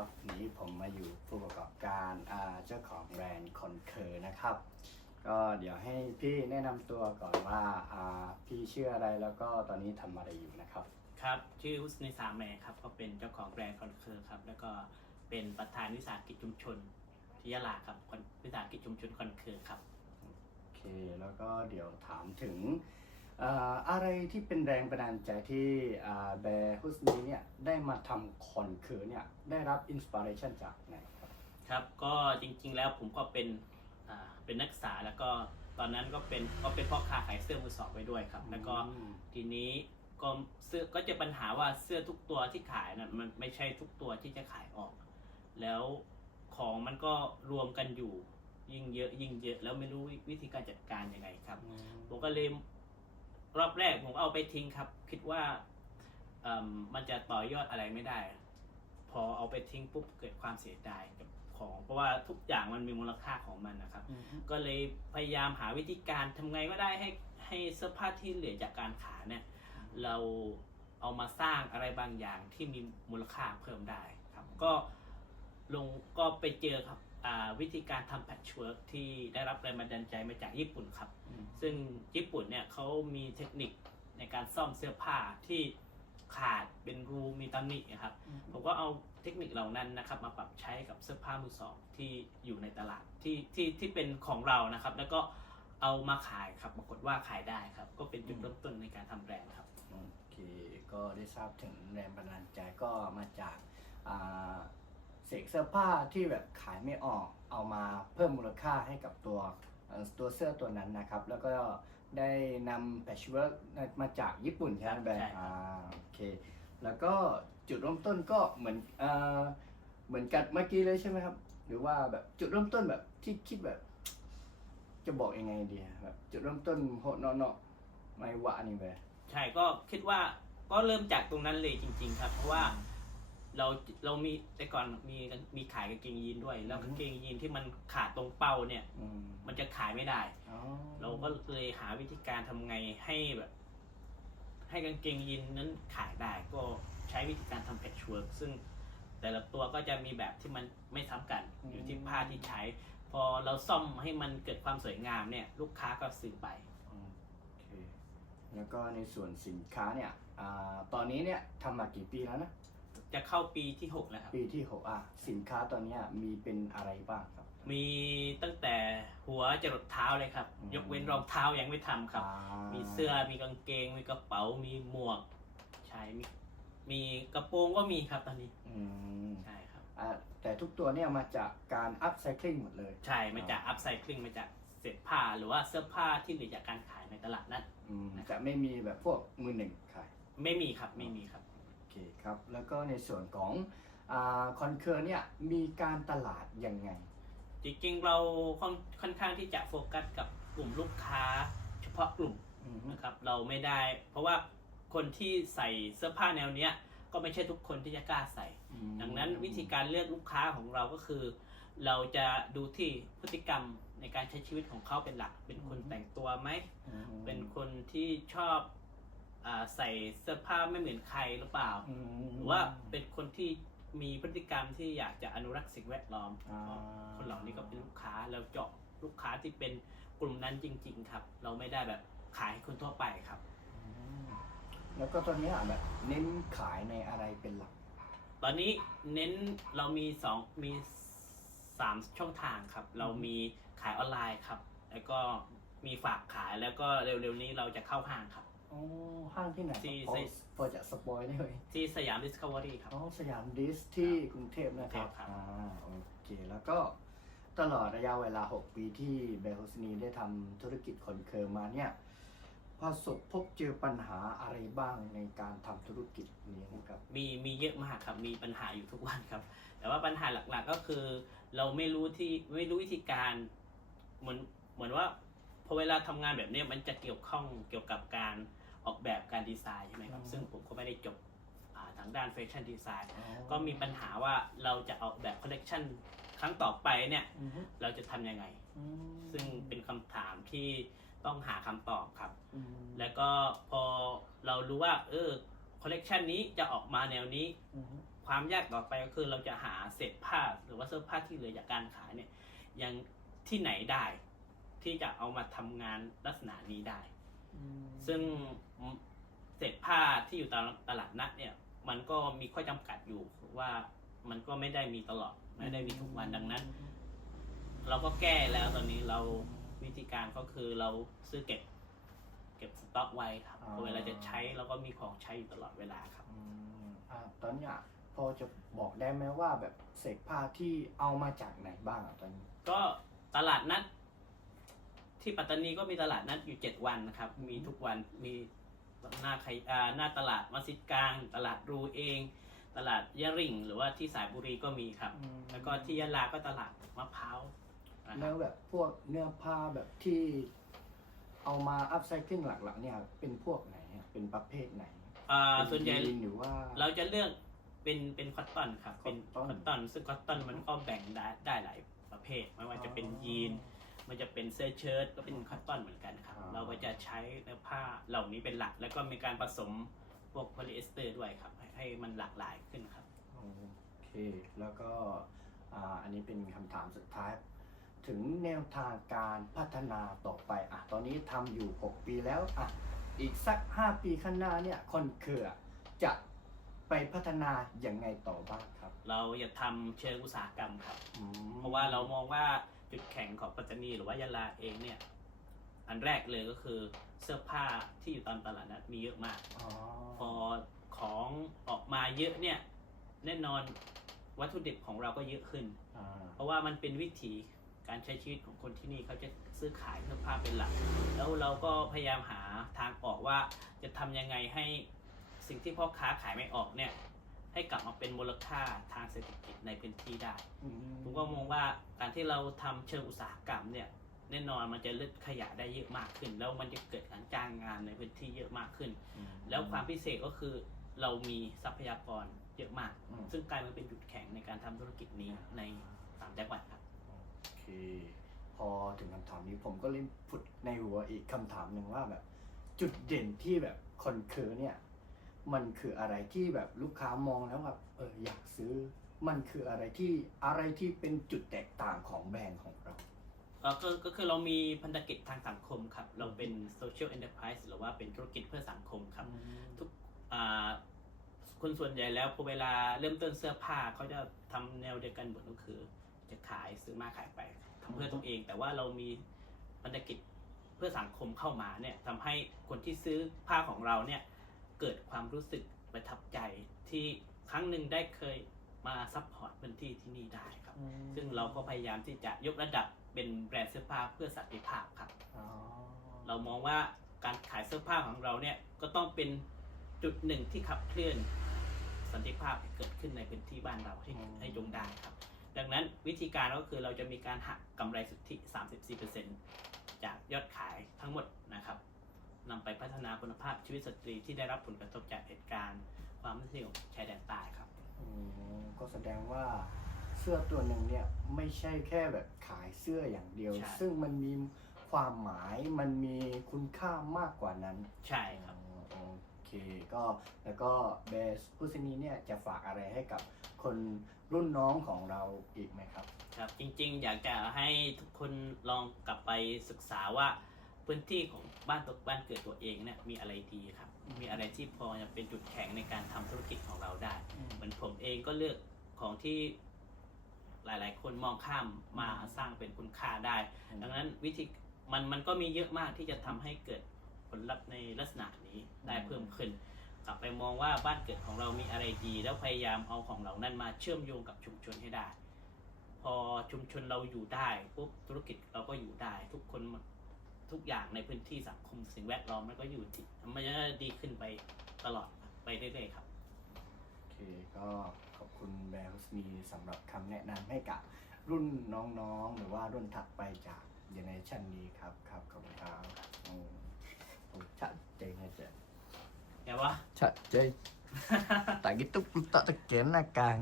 ครับวันนี้ผมมาอยู่ผู้ประกอบการอ่าเจ้าของแบรนด์คอนเคอร์นะครับ ก็เดี๋ยวให้พี่แนะนำตัวก่อนว่าอ่าพี่ชื่ออะไรแล้วก็ตอนนี้ทำอะไรอยู่นะครับ ครับ ชื่ออุสนิสาแมครับ ก็เป็นเจ้าของแบรนด์คอนเคอร์ครับ แล้วก็เป็นประธานวิสาหกิจชุมชนที่ยะลาครับคอนวิสาหกิจชุมชนคอนเคอร์ครับ โอเค แล้วก็เดี๋ยวถามถึง อ่าอะไรที่เป็นแรงบันดาลใจที่อ่าแบร์ฮุสนีเนี่ยได้มาทำคอนเคอร์เนี่ยได้รับอินสปิเรชันจากไหนครับครับก็จริงๆแล้วผมก็เป็นอ่าเป็นนักศึกษาแล้วก็ตอนนั้นก็เป็นก็เป็นพ่อค้าขายเสื้อมือสองไปด้วยครับ แล้วก็อืมทีนี้ก็เสื้อก็จะปัญหาว่าเสื้อทุกตัวที่ขายนะมันไม่ใช่ทุกตัวที่จะขายออก แล้วของมันก็รวมกันอยู่ยิ่งเยอะยิ่งเยอะแล้วไม่รู้วิธีการจัดการยังไงครับผมก็เลย รอบแรกผมเอาไปทิ้งครับ คิดว่าเอิ่มมันจะต่อยอดอะไรไม่ได้ พอเอาไปทิ้งปุ๊บเกิดความเสียดายกับของ เพราะว่าทุกอย่างมันมีมูลค่าของมันนะครับอืมก็เลยพยายามหาวิธีการทำไงก็ได้ให้ให้เสื้อผ้าที่เหลือจากการขายเนี่ยเราเอามาสร้างอะไรบางอย่างที่มีมูลค่าเพิ่มได้ครับ ก็ลงก็ไปเจอครับอ่า วิธีการทำแพทช์เวิร์กที่ได้รับแรงบันดาลใจมาจากญี่ปุ่นครับอืมซึ่งญี่ปุ่นเนี่ยเขามีเทคนิคในการซ่อมเสื้อผ้าที่ขาดเป็นรูมีตำหนินะครับ ผมก็เอาเทคนิคเหล่านั้นนะครับ มาปรับใช้กับเสื้อผ้ามือสองที่อยู่ในตลาดที่ที่ที่เป็นของเรานะครับ แล้วก็เอามาขายครับปรากฏว่าขายได้ครับ ก็เป็นจุดเริ่มต้นในการทำแบรนด์ครับ โอเคก็ได้ทราบถึงแรงบันดาลใจก็มาจากอ่า เศษเสื้อผ้าที่แบบขายไม่ออกเอามาเพิ่มมูลค่าให้กับตัวเอ่อตัวเสื้อตัวนั้นนะครับ แล้วก็ได้นำแพชเวิร์กมาจากญี่ปุ่นใช่ไหมแบรนใช่ด์ครับอ่าโอเค แล้วก็จุดเริ่มต้นก็เหมือนเอ่อเหมือนกับเมื่อกี้เลยใช่ไหมครับ หรือว่าแบบจุดเริ่มต้นแบบที่คิดแบบ จะบอกยังไงดีอะแบบจุดเริ่มต้นโหดเนาะเนาะไม่ว่านี่แบบใช่ก็คิดว่าก็เริ่มจากตรงนั้นเลยจริง ๆ ครับ เพราะว่า เราเรามีแต่ก่อนมีมีขายกางเกงยีนด้วย แล้วกางเกงยีนที่มันขาดตรงเป้าเนี่ย อืมมันจะขายไม่ได้ อ๋อเราก็เลยหาวิธีการทำไงให้แบบ ให้กางเกงยีนนั้นขายได้ ก็ใช้วิธีการทำแพทช์เวิร์กซึ่งแต่ละตัวก็จะมีแบบที่มันไม่ซ้ำกันอยู่ที่ผ้าที่ใช้ พอเราซ่อมให้มันเกิดความสวยงามเนี่ย ลูกค้าก็ซื้อไป โอเคแล้วก็ในส่วนสินค้าเนี่ยอ่าตอนนี้เนี่ยทำมากี่ปีแล้วนะ จะเข้าปีที่หกแล้วครับ ปีที่หกอะสินค้าตอนเนี้ยมีเป็นอะไรบ้างครับ มีตั้งแต่หัวจรดเท้าเลยครับ อืม ยกเว้นรองเท้ายังไม่ทำครับอ่ามีเสื้อมีกางเกง มีกระเป๋า มีหมวกใช่มีมีกระโปรงก็มีครับตอนนี้อืมใช่ครับ อ่าแต่ทุกตัวเนี่ยมาจากการอัพไซคลิงหมดเลย ใช่มาจากอัพไซคลิงมาจากเศษผ้าหรือว่าเสื้อผ้าที่เหลือจากการขายในตลาดนัดอืมจะไม่มีแบบพวกมือหนึ่งขายไม่มีครับไม่มีครับโอ เคครับ แล้วก็ในส่วนของคอนเคอร์เนี่ยมีการตลาดยังไง จริงๆเราค่อนค่อนข้างที่จะโฟกัสกับกลุ่มลูกค้าเฉพาะกลุ่มอืมนะครับเราไม่ได้ เพราะว่าคนที่ใส่เสื้อผ้าแนวเนี้ยก็ไม่ใช่ทุกคนที่จะกล้าใส่อืมดังนั้นวิธีการเลือกลูกค้าของเราก็คือ เราจะดูที่พฤติกรรมในการใช้ชีวิตของเขาเป็นหลัก เป็นคนแต่งตัวไหมอืมเป็นคนที่ชอบ อาใส่เสื้อผ้าไม่เหมือนใครหรือเปล่า อืมหรือว่าเป็นคนที่มีพฤติกรรมที่อยากจะอนุรักษ์สิ่งแวดล้อม อ่าคนเหล่านี้ก็เป็นลูกค้าแล้วเจาะลูกค้าที่เป็นกลุ่มนั้นจริง ๆ ครับ เราไม่ได้แบบขายให้คนทั่วไปครับ อืมแล้วก็ตอนเนี้ยแบบเน้นขายในอะไรเป็นหลัก ตอนนี้เน้นเรามีสองมีสามช่องทางครับ เรามีขายออนไลน์ครับ แล้วก็มีฝากขายแล้วก็เร็วๆนี้เราจะเข้าห้างครับ อ๋อห้างที่ไหนที่พอที่พอจะสปอยได้ไหมที่สยามดิสคัฟเวอรี่ครับ อ๋อสยามดิสที่กรุงเทพนะครับครับ อ่าโอเค แล้วก็ตลอดระยะเวลา 6 ปีที่เบลโฮสนีได้ทำธุรกิจคอนเคอร์มาเนี่ยประสบพบเจอปัญหาอะไรบ้างในการทำธุรกิจนี้นะครับ มีมีเยอะมากครับ มีปัญหาอยู่ทุกวันครับ แต่ว่าปัญหาหลักๆก็คือ เราไม่รู้ที่ไม่รู้วิธีการเหมือนเหมือนว่าพอเวลาทำงานแบบเนี้ยมันจะเกี่ยวข้องเกี่ยวกับการ ออกแบบการดีไซน์ใช่ไหมครับอืมซึ่งผมก็ไม่ได้จบอ่าทางด้านแฟชั่นดีไซน์อ๋อก็มีปัญหาว่าเราจะออกแบบคอลเลกชันครั้งต่อไปเนี่ยอือฮึเราจะทำยังไงอืมซึ่งเป็นคำถามที่ต้องหาคำตอบครับอืมแล้วก็พอเรารู้ว่า เออคอลเลกชันนี้จะออกมาแนวนี้อือฮึคความยากต่อไปก็คือเราจะหาเศษผ้าหรือว่าเสื้อผ้าที่เหลือจากการขายเนี่ยยังที่ไหนได้ ที่จะเอามาทำงานลักษณะนี้ได้ ซึ่งเศษผ้าที่อยู่ตามตลาดนัดเนี่ย มันก็มีข้อจำกัดอยู่ว่ามันก็ไม่ได้มีตลอด ไม่ได้มีทุกวันดังนั้น เราก็แก้แล้วตอนนี้เราวิธีการก็คือเราซื้อเก็บ เก็บสต็อกไว้ครับอ๋อพอเวลาจะใช้เราก็มีของใช้อยู่ตลอดเวลาครับอืมอ่าตอนเนี้ยพอจะบอกได้ไหมว่าแบบเศษผ้าที่เอามาจากไหนบ้างอะตอนนี้ ก็ตลาดนัด ที่ปัตตานีก็มีตลาดนัดอยู่เจ็ดวันนะครับ มีทุกวันมีหน้าไคอ่าหน้าตลาดมัสยิดกลาง ตลาดรูเอง ตลาดยะริ่ง หรือว่าที่สายบุรีก็มีครับแล้วก็ที่ยะลาก็ตลาดมะพร้าวนะคแล้รับวแบบพวกเนื้อผ้าแบบที่เอามาอัพไซคลิงหลักๆ เนี่ย เป็นพวกไหนอะเป็นประเภทไหนอ่าเป็นส่วนใหญ่ยีนหรือว่า เราจะเลือกเป็นเป็นคอตตอนครับ เป็นค cotton อตตอนซึ่งคอตตอนมันก็แบ่งได้ได้หลายประเภท ไม่ว่าจะเป็นอ๋อยีน มันจะเป็นเสื้อเชิ้ตก็เป็นคอตตอนเหมือนกันครับอ๋อเราก็จะใช้เนื้อผ้าเหล่านี้เป็นหลัก แล้วก็มีการผสมพวกโพลีเอสเตอร์ด้วยครับ ให้ให้มันหลากหลายขึ้นครับ โอเค แล้วก็อ่าอันนี้เป็นคำถามสุดท้าย ถึงแนวทางการพัฒนาต่อไปอะตอนนี้ทำอยู่ 6 ปีแล้วอะอีกสัก 5 ปีข้างหน้าเนี่ยคนเคือจะไปพัฒนาอย่างไงต่อบ้างครับเราจะทำเชิงอุตสาหกรรมครับ อืมเพราะว่าเรามองว่า จุดแข็งของปัตตานีหรือว่ายะลาเองเนี่ย อันแรกเลยก็คือเสื้อผ้าที่อยู่ตามตลาดนัดมีเยอะมาก อ๋อ พอของออกมาเยอะเนี่ย แน่นอนวัตถุดิบของเราก็เยอะขึ้น อ่า เพราะว่ามันเป็นวิถีการใช้ชีวิตของคนที่นี่เขาจะซื้อขายเสื้อผ้าเป็นหลัก แล้วเราก็พยายามหาทางออกว่าจะทำยังไงให้สิ่งที่พ่อค้าขายไม่ออกเนี่ย ให้กลับมาเป็นมูลค่าทางเศรษฐกิจในพื้นที่ได้อืผมก็มองว่าการที่เราทำเชิงอุตสาหกรรมเนี่ยแน่นอนมันจะลดขยะได้เยอะมากขึ้น แล้วมันจะเกิดการจ้างงานในพื้นที่เยอะมากขึ้นอืมแล้วความพิเศษก็คือเรามีทรัพยากรเยอะมากอืมซึ่งกลายมาเป็นจุดแข็งในการทำธุรกิจนี้ในสามจังหวัดครับโอเคพอถึงคำถามนี้ผมก็เลยผุดในหัวอีกคำถามหนึ่งว่าแบบจุดเด่นที่แบบคนคือเนี่ย มันคืออะไรที่แบบลูกค้ามองแล้วแบบเอออยากซื้อ มันคืออะไรที่อะไรที่เป็นจุดแตกต่างของแบรนด์ของเราเอ่อก็ก็คือเรามีพันธกิจทางสังคมครับ เราเป็น social enterprise หรือว่าเป็นธุรกิจเพื่อสังคมครับ ทุกอ่าคนส่วนใหญ่แล้วพอเวลาเริ่มต้นเสื้อผ้าเขาจะทำแนวเดียวกันหมดก็คือ จะขายซื้อมาขายไปทำเพื่อตัวเอง แต่ว่าเรามีพันธกิจเพื่อสังคมเข้ามาเนี่ยทำให้คนที่ซื้อผ้าของเราเนี่ย เกิดความรู้สึกประทับใจที่ครั้งหนึ่งได้เคยมาซัพพอร์ตพื้นที่ที่นี่ได้ครับ ซึ่งเราก็พยายามที่จะยกระดับเป็นแบรนด์เสื้อผ้าเพื่อสันติภาพครับอ๋อเรามองว่าการขายเสื้อผ้าของเราเนี่ยก็ต้องเป็นจุดหนึ่งที่ขับเคลื่อนสันติภาพให้เกิดขึ้นในพื้นที่บ้านเราให้ให้จงได้ครับ ดังนั้นวิธีการก็คือเราจะมีการหักกำไรสุทธิ 34%จากยอดขายทั้งหมดนะครับ นำไปพัฒนาคุณภาพชีวิตสตรีที่ได้รับผลกระทบจากเหตุการณ์ ความไม่สงบชายแดนใต้ครับอืมก็แสดงว่าเสื้อตัวหนึ่งเนี่ยไม่ใช่แค่แบบขายเสื้ออย่างเดียว ใช่ ซึ่งมันมีความหมายมันมีคุณค่ามากกว่านั้น ใช่ครับอ๋อโอเคก็แล้วก็เบสพุซินีเนี่ยจะฝากอะไรให้กับคนรุ่นน้องของเราอีกไหมครับ ครับจริงๆ อยากจะให้ทุกคนลองกลับไปศึกษาว่า พื้นที่ของบ้านตกบ้านเกิดตัวเองเนี่ยมีอะไรดีครับ มีอะไรที่พอจะเป็นจุดแข็งในการทำธุรกิจของเราได้ เหมือนผมเองก็เลือกของที่หลาย ๆ คนมองข้ามมาสร้างเป็นคุณค่าได้ ดังนั้นวิธีมันมันก็มีเยอะมากที่จะทำให้เกิดผลลัพธ์ในลักษณะนี้ได้เพิ่มขึ้น กลับไปมองว่าบ้านเกิดของเรามีอะไรดี แล้วพยายามเอาของเรานั้นมาเชื่อมโยงกับชุมชนให้ได้ พอชุมชนเราอยู่ได้ปุ๊บธุรกิจเราก็อยู่ได้ ทุกคน ทุกอย่างในพื้นที่สังคมสิ่งแวดล้อมมันก็อยู่ที่มันจะดีขึ้นไปตลอดไปเรื่อยๆครับ โอเคก็ขอบคุณแบลส์มีสำหรับคำแนะนำให้กับรุ่นน้องๆ หรือว่ารุ่นถัดไปจากเจเนอเรชันนี้ครับครับขอบคุณครับอืมโอ้ชัดเจนนะจ๊ะแต่ว่า ชัดเจนแต่กิตุก tak tekan nak kang